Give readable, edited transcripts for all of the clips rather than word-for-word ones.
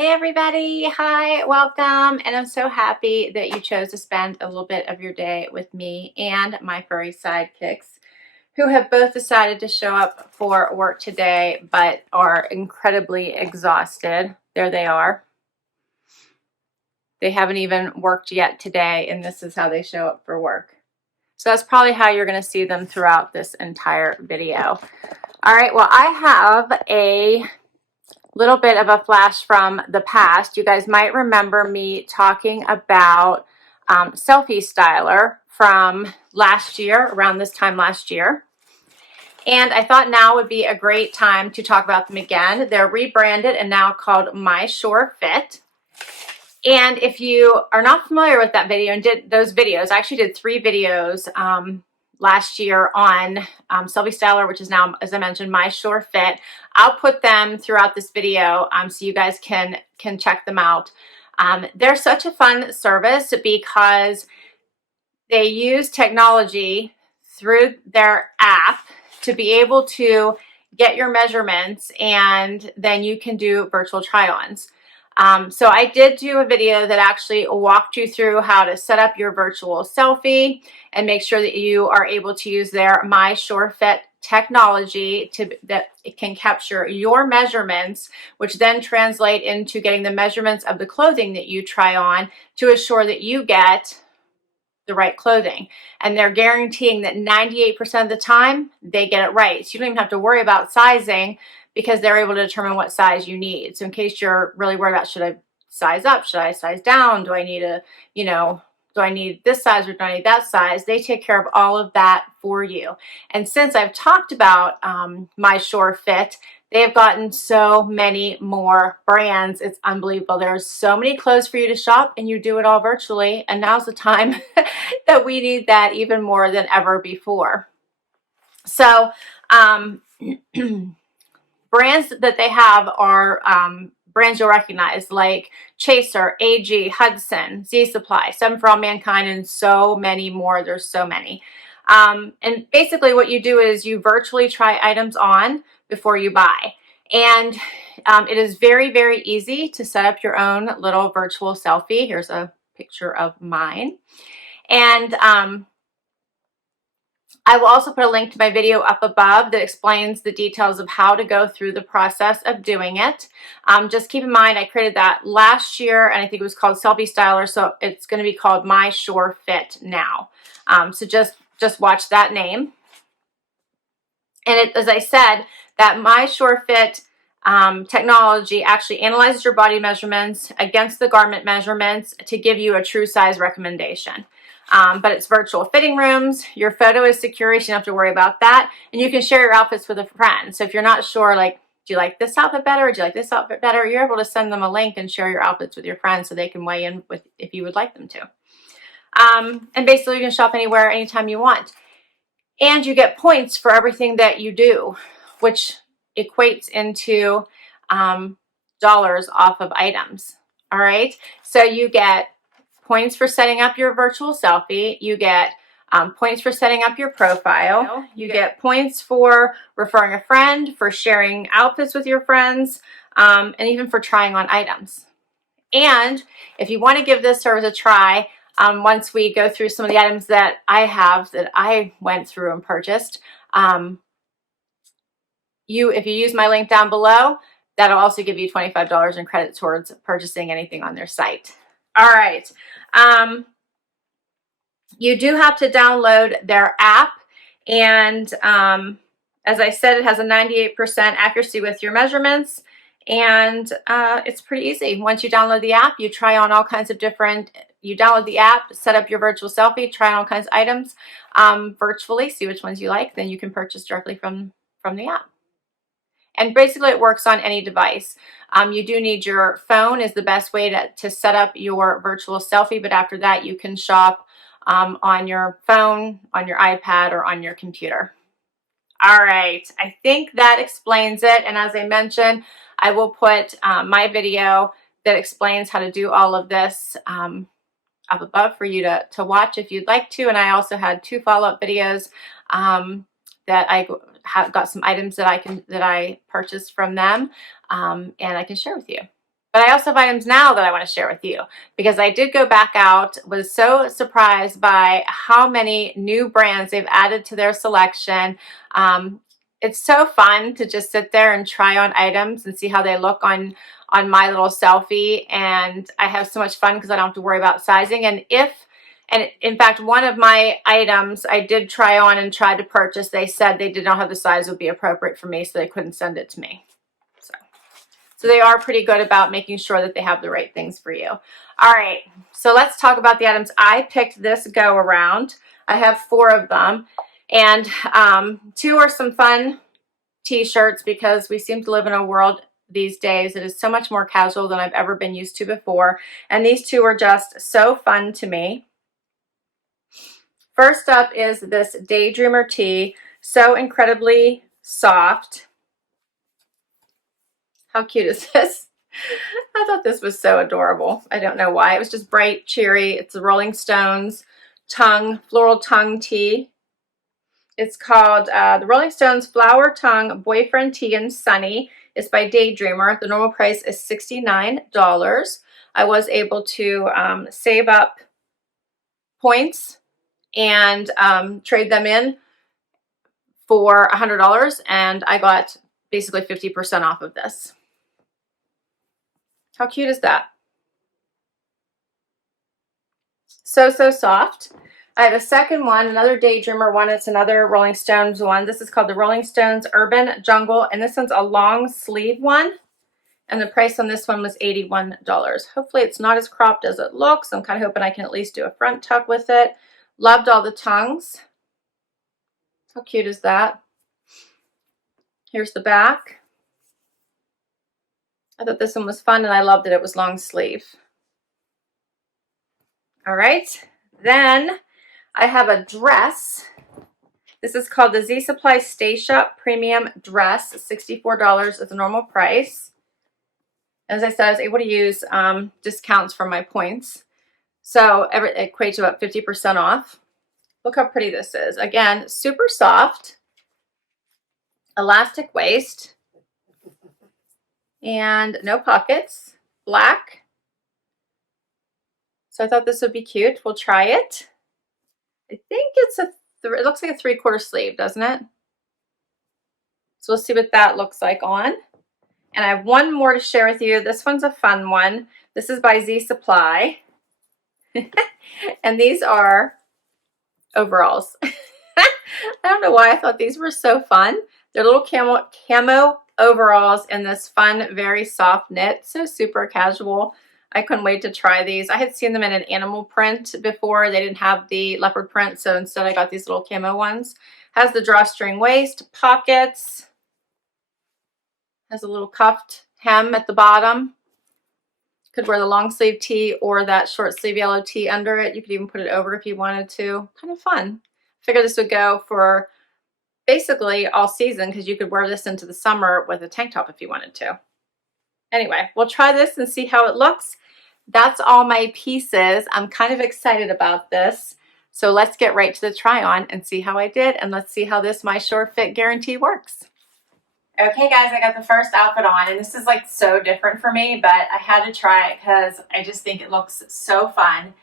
Hey everybody, hi, welcome, and I'm so happy that you chose to spend a little bit of your day with me and my furry sidekicks who have both decided to show up for work today but are incredibly exhausted. There they are. They haven't even worked yet today, and this is how they show up for work. So that's probably how you're going to see them throughout this entire video. All right, well, I have a little bit of a flash from the past. You guys might remember me talking about SelfieStyler from last year, around this time last year. And I thought now would be a great time to talk about them again. They're rebranded and now called MySureFit. And if you are not familiar with that video and did those videos, I actually did 3 videos last year on SelfieStyler, which is now, as I mentioned, MySureFit. I'll put them throughout this video so you guys can check them out. They're such a fun service because they use technology through their app to be able to get your measurements, and then you can do virtual try-ons. So I did do a video that actually walked you through how to set up your virtual selfie and make sure that you are able to use their MySureFit technology that it can capture your measurements, which then translate into getting the measurements of the clothing that you try on to assure that you get the right clothing. And they're guaranteeing that 98% of the time they get it right. So you don't even have to worry about sizing, because they're able to determine what size you need. So in case you're really worried about, should I size up? Should I size down? Do I need do I need this size or do I need that size? They take care of all of that for you. And since I've talked about MySureFit, they have gotten so many more brands. It's unbelievable. There's so many clothes for you to shop, and you do it all virtually. And now's the time that we need that even more than ever before. So, brands that they have are brands you'll recognize, like Chaser, AG, Hudson, Z Supply, Seven for All Mankind, and so many more. There's so many. And basically what you do is you virtually try items on before you buy. And it is very, very easy to set up your own little virtual selfie. Here's a picture of mine. And I will also put a link to my video up above that explains the details of how to go through the process of doing it. Just keep in mind, I created that last year, and I think it was called SelfieStyler, so it's going to be called MySureFit now. So just watch that name. And as I said, that MySureFit technology actually analyzes your body measurements against the garment measurements to give you a true size recommendation. But it's virtual fitting rooms. Your photo is secure, so you don't have to worry about that. And you can share your outfits with a friend. So if you're not sure, like, do you like this outfit better, or do you like this outfit better, you're able to send them a link and share your outfits with your friends so they can weigh in with if you would like them to. And basically you can shop anywhere, anytime you want. And you get points for everything that you do, which equates into dollars off of items. All right. So you get points for setting up your virtual selfie. You get points for setting up your profile. You get points for referring a friend, for sharing outfits with your friends, and even for trying on items. And if you want to give this service a try, once we go through some of the items that I have that I went through and purchased, if you use my link down below, that'll also give you $25 in credit towards purchasing anything on their site. All right. You do have to download their app, and as I said, it has a 98% accuracy with your measurements, and it's pretty easy. Once you download the app, you try on all kinds of you download the app, set up your virtual selfie, try on all kinds of items virtually, see which ones you like, then you can purchase directly from the app. And basically it works on any device. You do need your phone is the best way to set up your virtual selfie, but after that you can shop on your phone, on your iPad, or on your computer. All right, I think that explains it. And as I mentioned, I will put my video that explains how to do all of this up above for you to watch if you'd like to. And I also had 2 follow-up videos that I have got some items that I purchased from them, and I can share with you. But I also have items now that I want to share with you because I did go back out, was so surprised by how many new brands they've added to their selection. It's so fun to just sit there and try on items and see how they look on my little selfie. And I have so much fun because I don't have to worry about sizing. And in fact, one of my items I did try on and tried to purchase, they said they did not have the size that would be appropriate for me, so they couldn't send it to me. So they are pretty good about making sure that they have the right things for you. All right, so let's talk about the items. I picked this go around. I have 4 of them, and 2 are some fun t-shirts because we seem to live in a world these days that is so much more casual than I've ever been used to before. And these 2 are just so fun to me. First up is this Daydreamer tee, so incredibly soft. How cute is this? I thought this was so adorable. I don't know why. It was just bright, cheery. It's the Rolling Stones floral tongue tee. It's called the Rolling Stones Flower Tongue Boyfriend Tee in Sunny. It's by Daydreamer. The normal price is $69. I was able to save up points and trade them in for $100, and I got basically 50% off of this. How cute is that? So soft. I have a second one, another Daydreamer one. It's another Rolling Stones one. This is called the Rolling Stones Urban Jungle, and this one's a long sleeve one. And the price on this one was $81. Hopefully it's not as cropped as it looks. I'm kind of hoping I can at least do a front tuck with it. Loved all the tongues. How cute is that? Here's the back. I thought this one was fun, and I loved that it was long sleeve. All right, then I have a dress. This is called the Z Supply Stacia Premium Dress. $64 is the normal price. As I said, I was able to use discounts from my points. So it equates to about 50% off. Look how pretty this is. Again, super soft, elastic waist, and no pockets, black. So I thought this would be cute. We'll try it. I think it looks like a 3/4 sleeve, doesn't it? So we'll see what that looks like on. And I have one more to share with you. This one's a fun one. This is by Z Supply. And these are overalls. I don't know why I thought these were so fun. They're little camo overalls in this fun, very soft knit. So super casual. I couldn't wait to try these. I had seen them in an animal print before. They didn't have the leopard print, so instead I got these little camo ones. Has the drawstring waist, pockets. Has a little cuffed hem at the bottom. Could wear the long sleeve tee or that short sleeve yellow tee under it. You could even put it over if you wanted to. Kind of fun. Figure this would go for basically all season because you could wear this into the summer with a tank top if you wanted to. Anyway, we'll try this and see how it looks. That's all my pieces. I'm kind of excited about this. So let's get right to the try on and see how I did. And let's see how this MySureFit guarantee works. Okay guys, I got the first outfit on, and this is like so different for me, but I had to try it because I just think it looks so fun.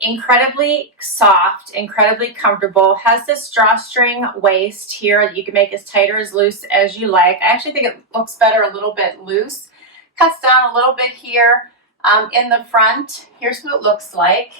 Incredibly soft, incredibly comfortable. Has this drawstring waist here that you can make as tight or as loose as you like. I actually think it looks better a little bit loose. Cuts down a little bit here in the front. Here's what it looks like.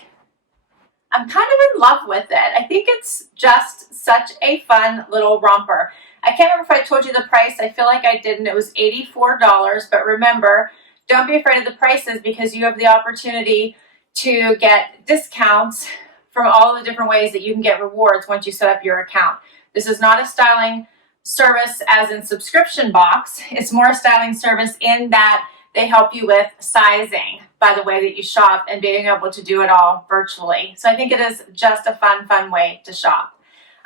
I'm kind of in love with it. I think it's just such a fun little romper. I can't remember if I told you the price. I feel like I didn't. It was $84, but remember, don't be afraid of the prices because you have the opportunity to get discounts from all the different ways that you can get rewards once you set up your account. This is not a styling service as in subscription box. It's more a styling service in that they help you with sizing by the way that you shop and being able to do it all virtually. So I think it is just a fun way to shop.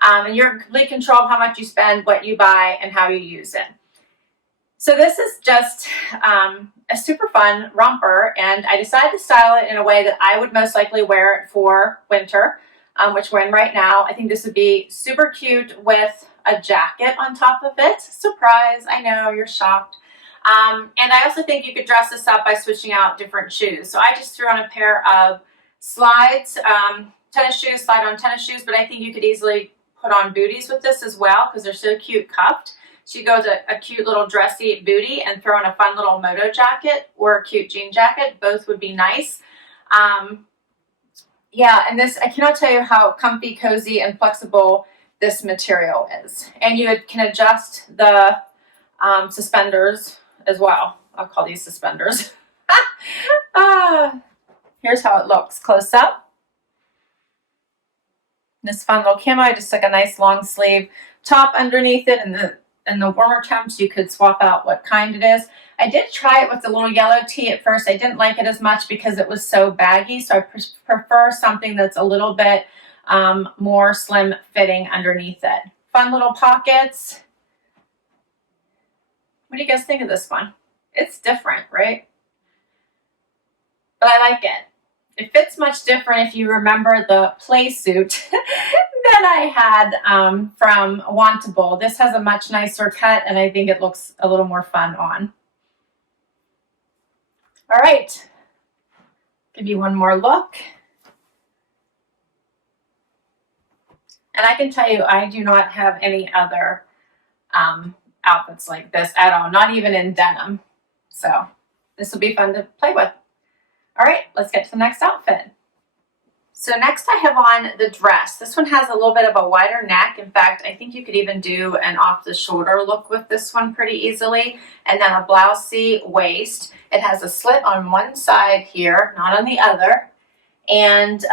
And you're in complete control of how much you spend, what you buy, and how you use it. So this is just a super fun romper, and I decided to style it in a way that I would most likely wear it for winter, which we're in right now. I think this would be super cute with a jacket on top of it. Surprise, I know, you're shocked. And I also think you could dress this up by switching out different shoes. So I just threw on a pair of slides, tennis shoes, slide on tennis shoes, but I think you could easily put on booties with this as well because they're so cute cuffed. So you go to a cute little dressy booty and throw on a fun little moto jacket or a cute jean jacket. Both would be nice. Yeah, and this, I cannot tell you how comfy, cozy, and flexible this material is. And you can adjust the suspenders as well. I'll call these suspenders. Here's how it looks close up. This fun little camo. I just took a nice long sleeve top underneath it, and in the warmer temps you could swap out what kind it is. I did try it with the little yellow tee at first. I didn't like it as much because it was so baggy, so I prefer something that's a little bit more slim fitting underneath it. Fun little pockets. What do you guys think of this one? It's different, right? But I like it. It fits much different if you remember the play suit that I had from Wantable. This has a much nicer cut, and I think it looks a little more fun on. All right, give you one more look. And I can tell you, I do not have any other outfits like this at all, not even in denim. So this will be fun to play with. All right, let's get to the next outfit. So next I have on the dress. This one has a little bit of a wider neck. In fact, I think you could even do an off the shoulder look with this one pretty easily. And then a blousey waist. It has a slit on one side here, not on the other. And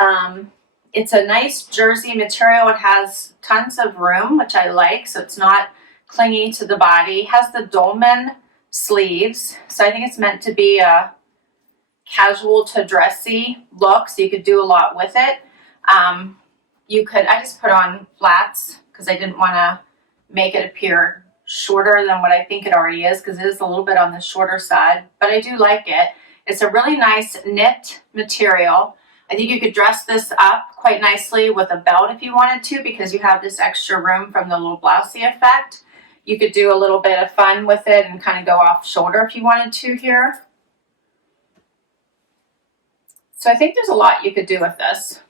it's a nice jersey material. It has tons of room, which I like, so it's not clingy to the body. It has the dolman sleeves, so I think it's meant to be a casual to dressy look, so you could do a lot with it. I just put on flats because I didn't want to make it appear shorter than what I think it already is, because it is a little bit on the shorter side, but I do like it. It's a really nice knit material. I think you could dress this up quite nicely with a belt if you wanted to, because you have this extra room from the little blousey effect. You could do a little bit of fun with it and kind of go off shoulder if you wanted to here. So I think there's a lot you could do with this.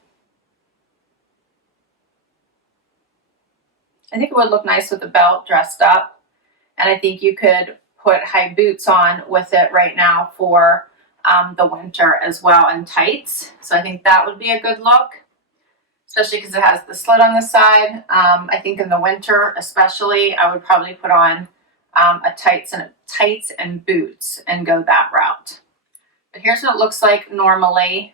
I think it would look nice with the belt dressed up. And I think you could put high boots on with it right now for the winter as well, and tights. So I think that would be a good look, especially because it has the slit on the side. I think in the winter especially, I would probably put on a tights and boots and go that route. But here's what it looks like normally.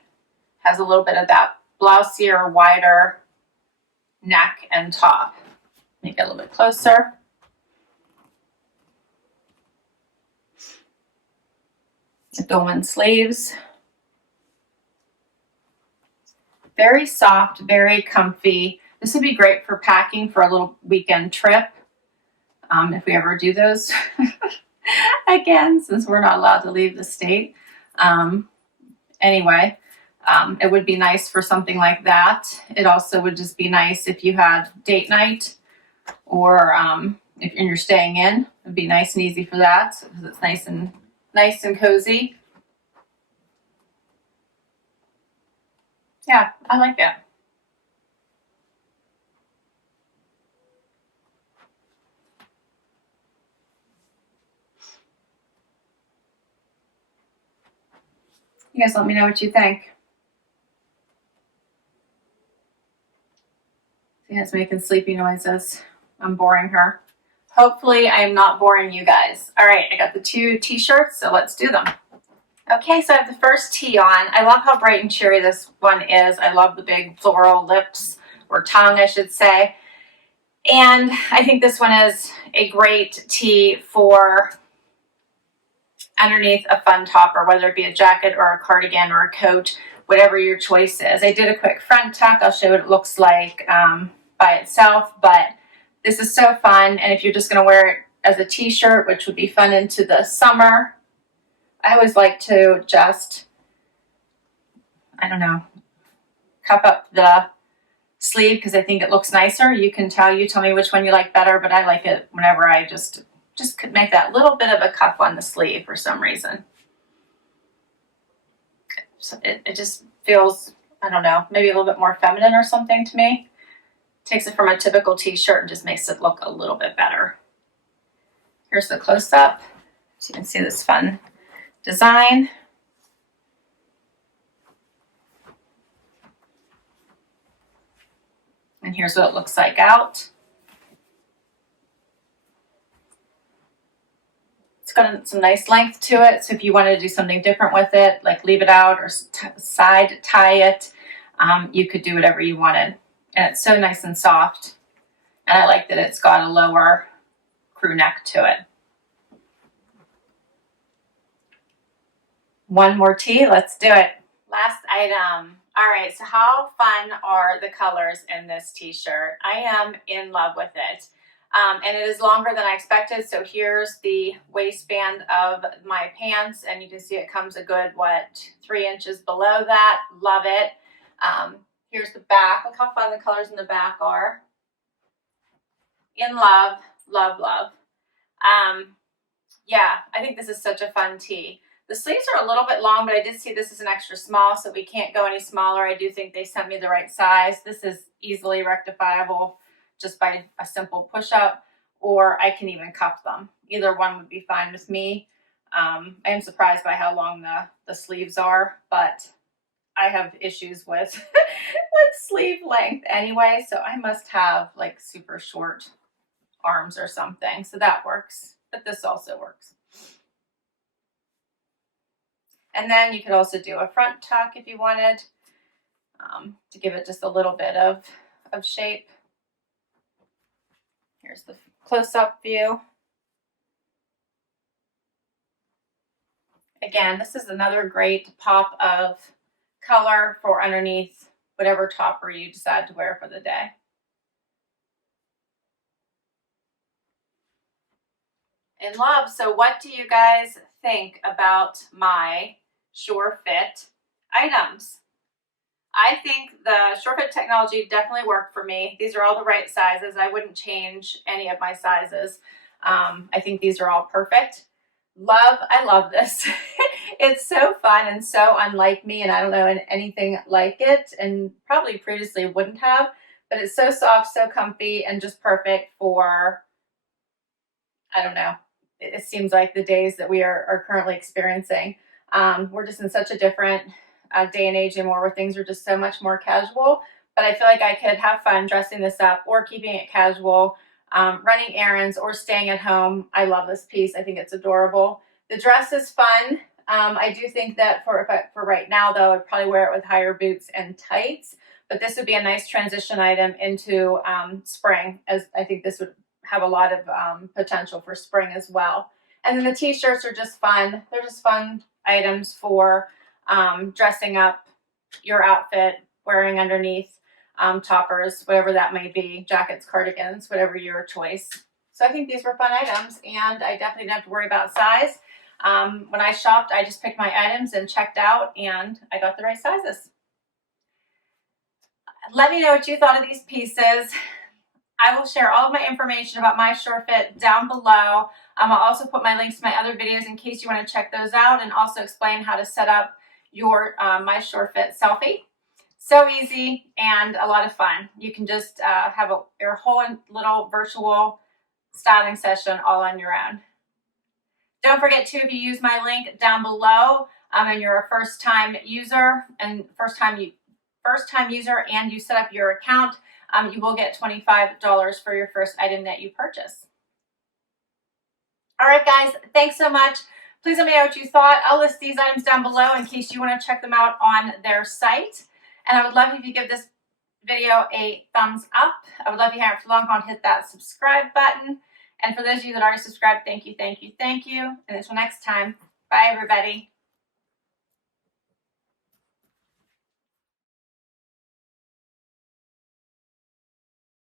Has a little bit of that blousier, wider neck and top. Make it a little bit closer. The dolman sleeves. Very soft, very comfy. This would be great for packing for a little weekend trip. If we ever do those again, since we're not allowed to leave the state. Anyway, it would be nice for something like that. It also would just be nice if you had date night, or if you're staying in. It'd be nice and easy for that, because it's nice and cozy. Yeah, I like it. You guys let me know what you think. Tia's making sleepy noises. I'm boring her. Hopefully I am not boring you guys. All right, I got the two t-shirts, so let's do them. Okay, so I have the first tee on. I love how bright and cheery this one is. I love the big floral lips, or tongue, I should say. And I think this one is a great tee for underneath a fun topper, whether it be a jacket or a cardigan or a coat, whatever your choice is. I did a quick front tuck. I'll show you what it looks like by itself, but this is so fun. And if you're just going to wear it as a t-shirt, which would be fun into the summer, I always like to just, I don't know, cup up the sleeve because I think it looks nicer. You can tell me which one you like better, but I like it whenever I just just could make that little bit of a cuff on the sleeve for some reason. So it just feels, I don't know, maybe a little bit more feminine or something to me. Takes it from a typical t-shirt and just makes it look a little bit better. Here's the close-up, so you can see this fun design. And here's what it looks like out. It's got some nice length to it, so if you wanted to do something different with it, like leave it out or side tie it, you could do whatever you wanted. And it's so nice and soft. And I like that it's got a lower crew neck to it. One more tee, let's do it. Last item. All right, so how fun are the colors in this t-shirt? I am in love with it. And it is longer than I expected. So here's the waistband of my pants, and you can see it comes a good, 3 inches below that. Love it. Here's the back. Look how fun the colors in the back are. In love, love, love. Yeah, I think this is such a fun tee. The sleeves are a little bit long, but I did see this is an extra small, so we can't go any smaller. I do think they sent me the right size. This is easily rectifiable just by a simple push-up, or I can even cuff them. Either one would be fine with me. I am surprised by how long the sleeves are, but I have issues with with sleeve length anyway, so I must have like super short arms or something, so that works, but this also works. And then you could also do a front tuck if you wanted, to give it just a little bit of shape. Here's the close-up view. Again, this is another great pop of color for underneath whatever topper you decide to wear for the day. In love. So what do you guys think about my SureFit items? I think the SureFit technology definitely worked for me. These are all the right sizes. I wouldn't change any of my sizes. I think these are all perfect. I love this. It's so fun and so unlike me, and I don't know anything like it, and probably previously wouldn't have, but it's so soft, so comfy, and just perfect for, I don't know, it seems like the days that we are currently experiencing. We're just in such a different day and age anymore, where things are just so much more casual, but I feel like I could have fun dressing this up or keeping it casual, running errands or staying at home. I love this piece. I think it's adorable. The dress is fun. I do think that for right now though, I'd probably wear it with higher boots and tights, but this would be a nice transition item into spring, as I think this would have a lot of potential for spring as well. And then the t-shirts are just fun. They're just fun items for dressing up your outfit, wearing underneath toppers, whatever that may be, jackets, cardigans, whatever your choice. So I think these were fun items, and I definitely didn't have to worry about size. When I shopped, I just picked my items and checked out, and I got the right sizes. Let me know what you thought of these pieces. I will share all of my information about MySureFit down below. I'll also put my links to my other videos in case you want to check those out, and also explain how to set up your MySureFit selfie. So easy and a lot of fun. You can just have your whole little virtual styling session all on your own. Don't forget to, if you use my link down below and you're a first-time user and you set up your account, you will get $25 for your first item that you purchase. All right, guys, thanks so much. Please let me know what you thought. I'll list these items down below in case you want to check them out on their site. And I would love if you give this video a thumbs up. I would love if you haven't for long gone, hit that subscribe button. And for those of you that already subscribed, thank you, thank you, thank you. And until next time, bye everybody.